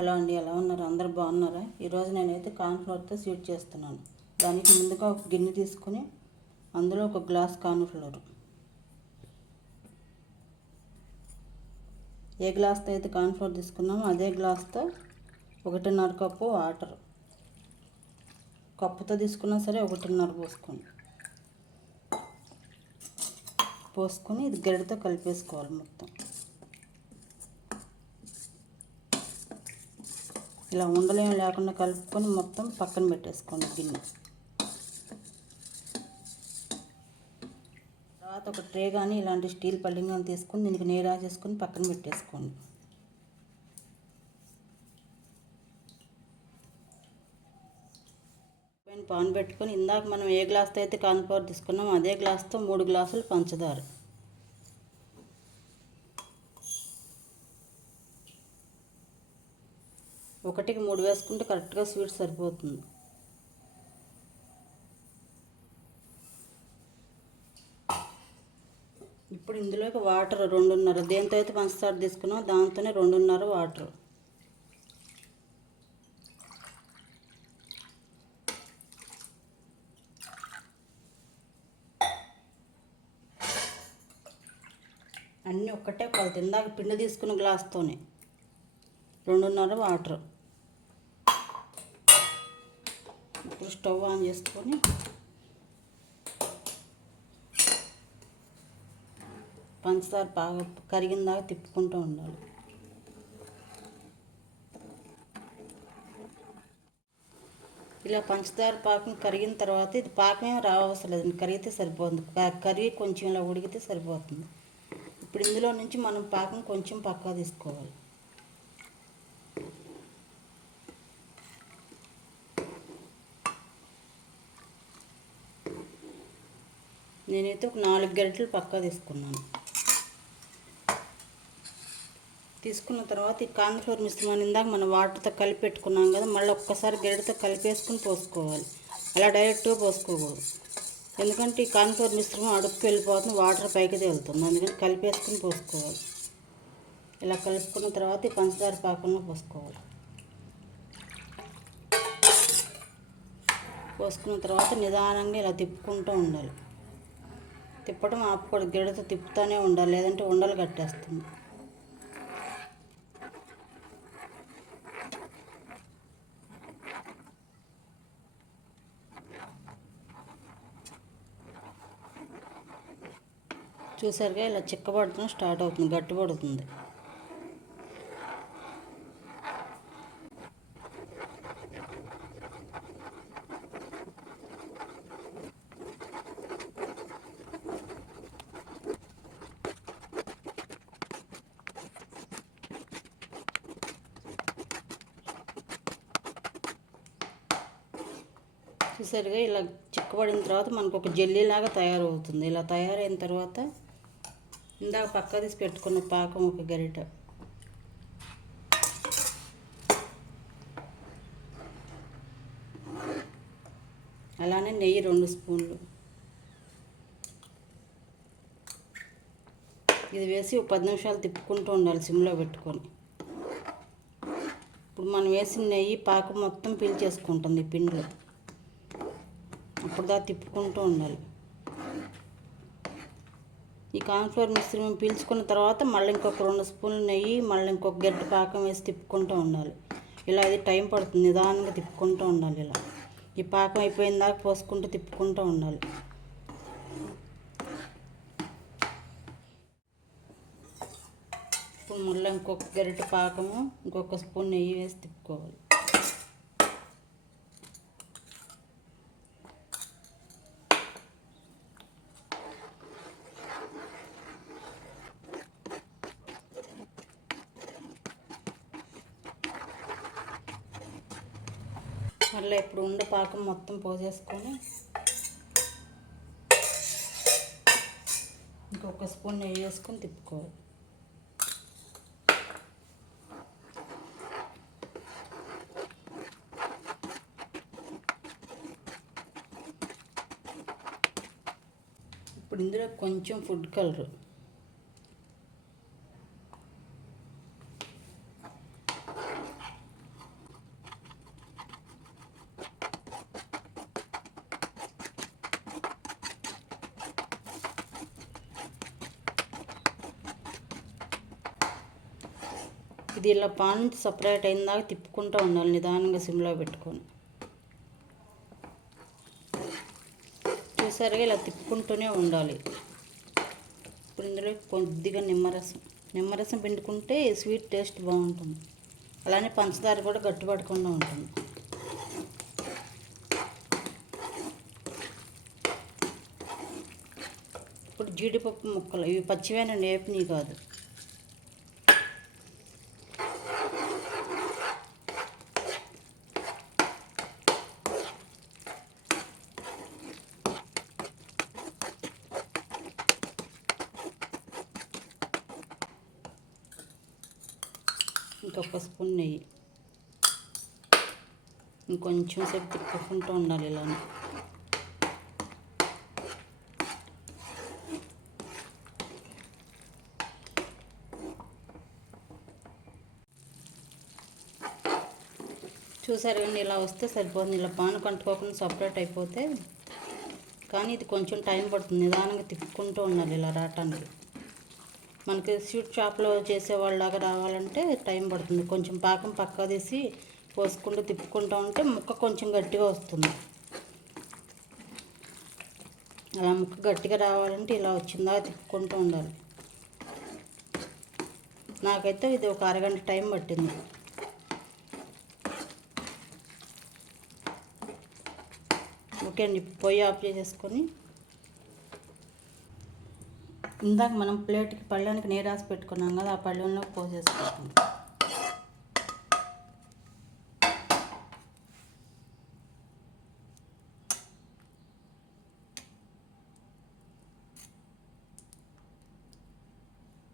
Hello అండి, ఎలా ఉన్నారు? అందరు బాగున్నారా? ఈరోజు నేనైతే కార్న్ఫ్లోర్తో స్వీట్ చేస్తున్నాను. దానికి ముందుగా ఒక గిన్నె తీసుకొని అందులో ఒక గ్లాస్ కార్న్ఫ్లోర్, ఏ గ్లాస్తో అయితే కార్న్ఫ్లోర్ తీసుకున్నామో అదే గ్లాస్తో 1.5 కప్పు వాటర్, కప్పుతో తీసుకున్నా సరే 1.5 పోసుకొని ఇది గరిటెతో కలిపేసుకోవాలి. మొత్తం ఇలా ఉండలేం లేకుండా కలుపుకొని మొత్తం పక్కన పెట్టేసుకోండి గిన్నె. తర్వాత ఒక ట్రే కానీ ఇలాంటి స్టీల్ పళ్ళెం కానీ తీసుకొని దీనికి నీరు రాసేసుకొని పక్కన పెట్టేసుకోండి. పైన పాన్ పెట్టుకొని ఇందాక మనం ఏ గ్లాస్తో అయితే కార్న్ఫ్లోర్ తీసుకున్నామో అదే గ్లాస్తో 3 గ్లాసులు పంచదార, ఒకటికి 3 వేసుకుంటే కరెక్ట్గా స్వీట్ సరిపోతుంది. ఇప్పుడు ఇందులోకి వాటర్ 2.5, దేంతో అయితే పంచదార తీసుకున్నామో దాంతోనే 2.5 వాటర్, అన్నీ ఒక్కటే కొలత. ఇందాక పిండి తీసుకున్న గ్లాస్తోనే 2.5 వాటర్. ఇప్పుడు స్టవ్ ఆన్ చేసుకొని పంచదార బాగా కరిగిన దాకా తిప్పుకుంటూ ఉండాలి. ఇలా పంచదార పాకం కరిగిన తర్వాత ఇది పాకమే రావసరం లేదు, కరిగితే సరిపోతుంది. కరిగి కొంచెం ఇలా ఉడికితే సరిపోతుంది. ఇప్పుడు ఇందులో నుంచి మనం పాకం కొంచెం పక్కా తీసుకోవాలి. నేనైతే ఒక 4 గరిటెలు పక్కా తీసుకున్నాను. తీసుకున్న తర్వాత ఈ కార్న్ఫ్లోర్ మిశ్రమాన్ని ఇందాక మనం వాటర్తో కలిపి పెట్టుకున్నాం కదా, మళ్ళీ ఒక్కసారి గరిటెతో కలిపేసుకుని పోసుకోవాలి. అలా డైరెక్ట్గా పోసుకోకూడదు, ఎందుకంటే ఈ కార్న్ఫ్లోర్ మిశ్రమం అడుపుకి వెళ్ళిపోతుంది, వాటర్ పైకి తేలుతుంది. అందుకని కలిపేసుకుని పోసుకోవాలి. ఇలా కలుపుకున్న తర్వాత ఈ పంచదార పాకంలో పోసుకోవాలి. పోసుకున్న తర్వాత నిదానంగా ఇలా తిప్పుకుంటూ ఉండాలి. తిప్పడం ఆపకూడదు, గరిటెతో తిప్పుతూనే ఉండాలి, లేదంటే ఉండలు కట్టేస్తుంది. చూసారుగా, ఇలా చిక్కబడుతున్న స్టార్ట్ అవుతుంది, గట్టిపడుతుంది. చూసారుగా, ఇలా చిక్కబడిన తర్వాత మనకు ఒక జెల్లీలాగా తయారవుతుంది. ఇలా తయారైన తర్వాత ఇందాక పక్క తీసి పెట్టుకున్న పాకం ఒక గరిట, అలానే నెయ్యి 2 స్పూన్లు, ఇది వేసి 10 నిమిషాలు తిప్పుకుంటూ ఉండాలి సిమ్లో పెట్టుకొని. ఇప్పుడు మనం వేసిన నెయ్యి పాకం మొత్తం పీల్చేసుకుంటుంది ఈ పిండిలో, అప్పుడు దాకా తిప్పుకుంటూ ఉండాలి. ఈ కార్న్ఫ్లోర్ మిశ్రమం పీల్చుకున్న తర్వాత మళ్ళీ ఇంకొక 2 స్పూన్లు నెయ్యి, మళ్ళీ ఇంకొక గరిటె పాకం వేసి తిప్పుకుంటూ ఉండాలి. ఇలా ఇది టైం పడుతుంది, నిదానంగా తిప్పుకుంటూ ఉండాలి. ఇలా ఈ పాకం అయిపోయిన దాకా పోసుకుంటూ తిప్పుకుంటూ ఉండాలి. ఇప్పుడు మళ్ళీ ఇంకొక గరిటె పాకము, ఇంకొక స్పూన్ నెయ్యి వేసి తిప్పుకోవాలి. మళ్ళీ ఇప్పుడు ఉండే పాకం మొత్తం పోసేసుకొని ఇంకొక స్పూన్ నెయ్యి వేసుకొని తిప్పుకోవాలి. ఇప్పుడు ఇందులో కొంచెం ఫుడ్ కలర్, ఇది ఇలా పాన్ నుంచి సపరేట్ అయిన దాకా తిప్పుకుంటూ ఉండాలి నిదానంగా సిమ్లో పెట్టుకొని. చూసారుగా ఇలా తిప్పుకుంటూనే ఉండాలి. ఇప్పుడు ఇందులో కొద్దిగా నిమ్మరసం పిండుకుంటే స్వీట్ టేస్ట్ బాగుంటుంది. అలానే పంచదార కూడా గట్టిపడకుండా ఉంటుంది. ఇప్పుడు జీడిపప్పు ముక్కలు, ఇవి పచ్చివైన నేపినవి కాదు. ఇంకొక స్పూన్ నెయ్యి, ఇంకొంచెం సేపు తిప్పుకుంటూ ఉండాలి ఇలానే. చూసారు కానీ ఇలా వస్తే సరిపోతుంది. ఇలా పాను కంటుకోకుండా సపరేట్ అయిపోతే, కానీ ఇది కొంచెం టైం పడుతుంది. నిదానంగా తిప్పుకుంటూ ఉండాలి ఇలా రావటానికి. మనకి స్వీట్ షాప్లో చేసేవాళ్ళలాగా రావాలంటే టైం పడుతుంది. కొంచెం పాకం పక్క తీసి పోసుకుంటూ తిప్పుకుంటూ ఉంటే ముక్క కొంచెం గట్టిగా వస్తుంది. అలా ముక్క గట్టిగా రావాలంటే ఇలా వచ్చిందా తిప్పుకుంటూ ఉండాలి. నాకైతే ఇది ఒక అరగంట టైం పట్టింది. ఓకే అండి, పొయ్యి ఆఫ్ చేసేసుకొని ఇందాక మనం ప్లేట్కి పళ్ళానికి నీరు రాసి పెట్టుకున్నాం కదా, ఆ పళ్ళెంలో పోసేసుకుంటాం.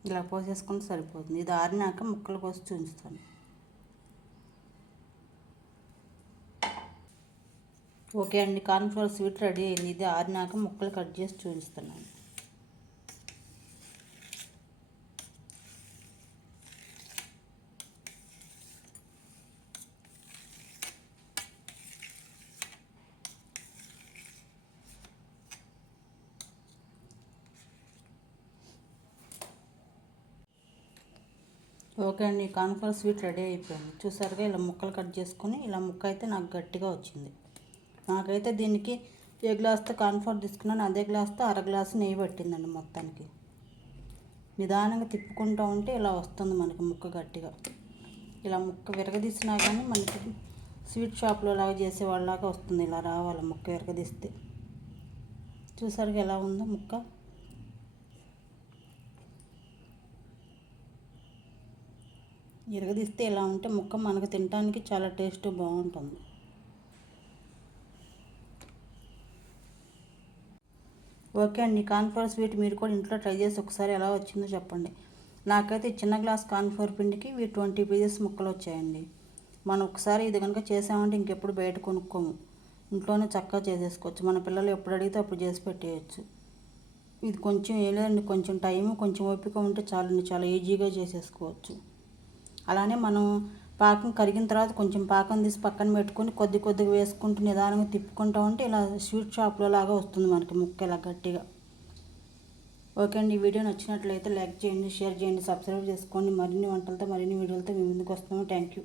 ఇలా పోసేసుకుంటే సరిపోతుంది. ఇది ఆరినాక ముక్కలు కోసి చూపిస్తాను. ఓకే అండి, కార్న్ఫ్లవర్ స్వీట్ రెడీ అయింది. ఇది ఆరినాక ముక్కలు కట్ చేసి చూపిస్తున్నాను. ఓకే అండి, కార్న్ఫ్లవర్ స్వీట్ రెడీ అయిపోయింది. చూసారుగా ఇలా ముక్కలు కట్ చేసుకొని, ఇలా ముక్క అయితే నాకు గట్టిగా వచ్చింది. నాకైతే దీనికి ఏ గ్లాస్తో కార్న్ఫ్లవర్ తీసుకున్నాను అదే గ్లాస్తో అర గ్లాసు నెయ్యి పట్టిందండి మొత్తానికి. నిదానంగా తిప్పుకుంటూ ఉంటే ఇలా వస్తుంది మనకి ముక్క గట్టిగా. ఇలా ముక్క విరగదీసినా కానీ మనకి స్వీట్ షాప్లో లాగా చేసేవాళ్ళలాగా వస్తుంది. ఇలా రావాలి ముక్క విరగదీస్తే. చూసారుగా ఎలా ఉందో ముక్క. విరగదీస్తే ఇలా ఉంటే ముక్క మనకు తినడానికి చాలా టేస్ట్ బాగుంటుంది. ఓకే అండి, కార్న్ఫ్లవర్ స్వీట్ మీరు కూడా ఇంట్లో ట్రై చేసి ఒకసారి ఎలా వచ్చిందో చెప్పండి. నాకైతే చిన్న గ్లాస్ కార్న్ఫ్లవర్ పిండికి 20 పీసెస్ ముక్కలు వచ్చాయండి. మనం ఒకసారి ఇది కనుక చేసామంటే ఇంకెప్పుడు బయట కొనుక్కోము, ఇంట్లోనే చక్కగా చేసేసుకోవచ్చు. మన పిల్లలు ఎప్పుడు అడిగితే అప్పుడు చేసి పెట్టేయచ్చు. ఇది కొంచెం ఏం లేదండి, కొంచెం టైము కొంచెం ఓపిక ఉంటే చాలండి, చాలా ఈజీగా చేసేసుకోవచ్చు. అలానే మనం పాకం కరిగిన తర్వాత కొంచెం పాకం తీసి పక్కన పెట్టుకొని కొద్దిగా వేసుకుంటూ నిదానంగా తిప్పుకుంటూ ఉంటే ఇలా స్వీట్ షాప్లో లాగా వస్తుంది మనకి ముక్క ఇలా గట్టిగా. ఓకే అండి, ఈ వీడియో నచ్చినట్లయితే లైక్ చేయండి, షేర్ చేయండి, సబ్స్క్రైబ్ చేసుకోండి. మరిన్ని వంటలతో మరిన్ని వీడియోలతో మీ ముందుకు వస్తాము. Thank you.